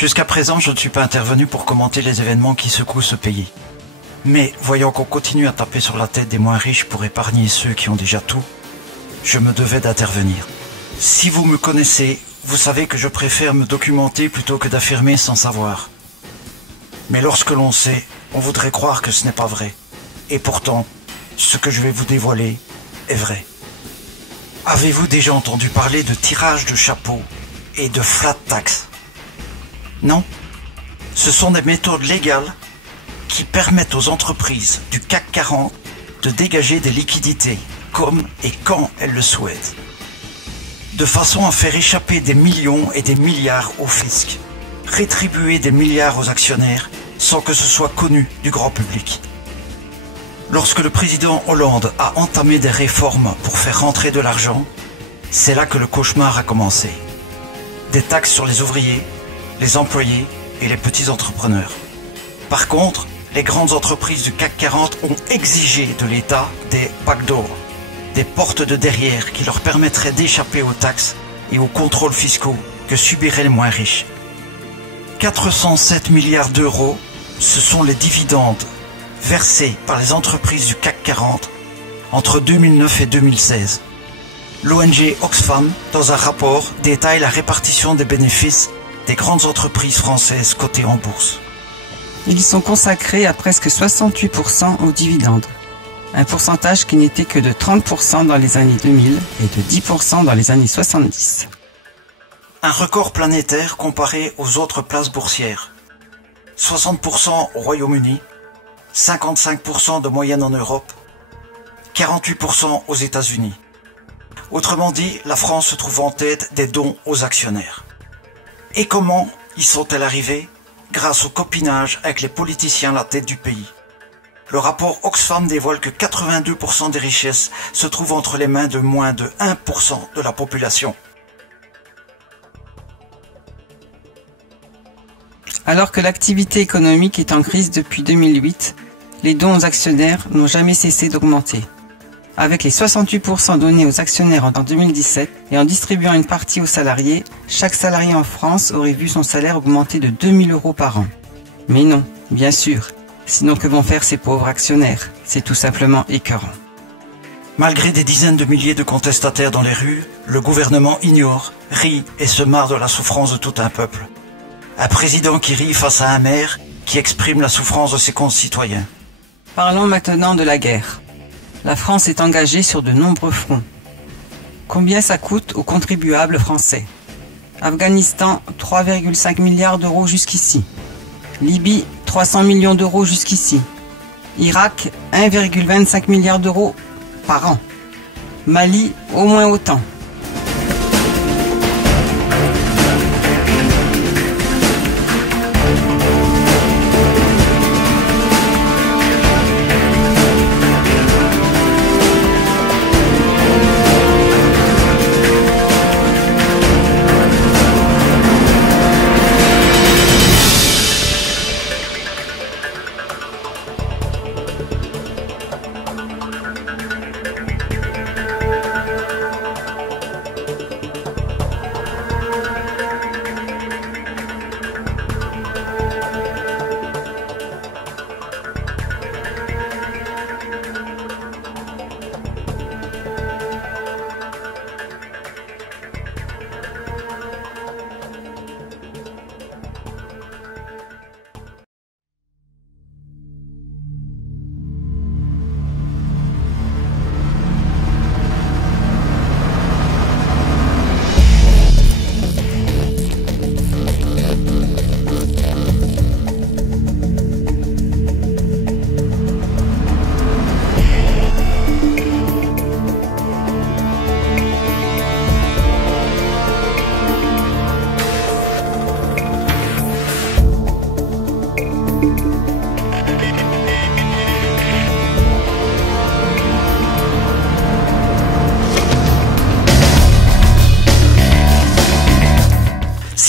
Jusqu'à présent, je ne suis pas intervenu pour commenter les événements qui secouent ce pays. Mais, voyant qu'on continue à taper sur la tête des moins riches pour épargner ceux qui ont déjà tout, je me devais d'intervenir. Si vous me connaissez, vous savez que je préfère me documenter plutôt que d'affirmer sans savoir. Mais lorsque l'on sait, on voudrait croire que ce n'est pas vrai. Et pourtant, ce que je vais vous dévoiler est vrai. Avez-vous déjà entendu parler de tirage de chapeau et de flat tax ? Non, ce sont des méthodes légales qui permettent aux entreprises du CAC 40 de dégager des liquidités comme et quand elles le souhaitent, de façon à faire échapper des millions et des milliards au fisc, rétribuer des milliards aux actionnaires sans que ce soit connu du grand public. Lorsque le président Hollande a entamé des réformes pour faire rentrer de l'argent, c'est là que le cauchemar a commencé. Des taxes sur les ouvriers, les employés et les petits entrepreneurs. Par contre, les grandes entreprises du CAC 40 ont exigé de l'État des backdoors, des portes de derrière qui leur permettraient d'échapper aux taxes et aux contrôles fiscaux que subiraient les moins riches. 407 milliards d'euros, ce sont les dividendes versés par les entreprises du CAC 40 entre 2009 et 2016. L'ONG Oxfam, dans un rapport, détaille la répartition des bénéfices des grandes entreprises françaises cotées en bourse. Ils sont consacrés à presque 68% aux dividendes, un pourcentage qui n'était que de 30% dans les années 2000 et de 10% dans les années 70. Un record planétaire comparé aux autres places boursières. 60% au Royaume-Uni, 55% de moyenne en Europe, 48% aux États-Unis. Autrement dit, la France se trouve en tête des dons aux actionnaires. Et comment y sont-elles arrivées? Grâce au copinage avec les politiciens à la tête du pays. Le rapport Oxfam dévoile que 82% des richesses se trouvent entre les mains de moins de 1% de la population. Alors que l'activité économique est en crise depuis 2008, les dons aux actionnaires n'ont jamais cessé d'augmenter. Avec les 68% donnés aux actionnaires en 2017 et en distribuant une partie aux salariés, chaque salarié en France aurait vu son salaire augmenter de 2 000 € par an. Mais non, bien sûr. Sinon que vont faire ces pauvres actionnaires? C'est tout simplement écœurant. Malgré des dizaines de milliers de contestataires dans les rues, le gouvernement ignore, rit et se marre de la souffrance de tout un peuple. Un président qui rit face à un maire qui exprime la souffrance de ses concitoyens. Parlons maintenant de la guerre. La France est engagée sur de nombreux fronts. Combien ça coûte aux contribuables français? Afghanistan, 3,5 milliards d'euros jusqu'ici. Libye, 300 millions d'euros jusqu'ici. Irak, 1,25 milliard d'euros par an. Mali, au moins autant.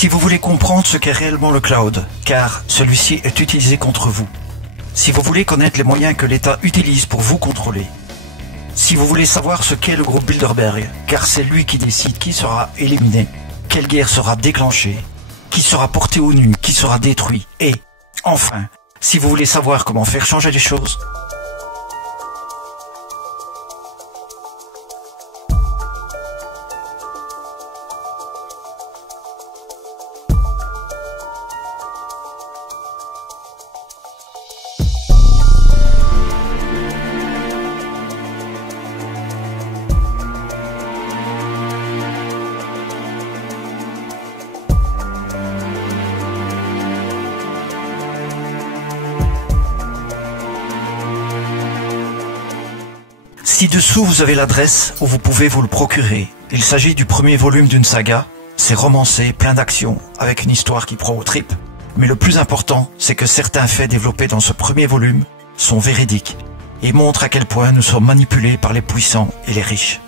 Si vous voulez comprendre ce qu'est réellement le cloud, car celui-ci est utilisé contre vous. Si vous voulez connaître les moyens que l'État utilise pour vous contrôler. Si vous voulez savoir ce qu'est le groupe Bilderberg, car c'est lui qui décide qui sera éliminé, quelle guerre sera déclenchée, qui sera porté au nu, qui sera détruit. Et, enfin, si vous voulez savoir comment faire changer les choses, ci-dessous, vous avez l'adresse où vous pouvez vous le procurer. Il s'agit du premier volume d'une saga. C'est romancé, plein d'action, avec une histoire qui prend aux tripes. Mais le plus important, c'est que certains faits développés dans ce premier volume sont véridiques et montrent à quel point nous sommes manipulés par les puissants et les riches.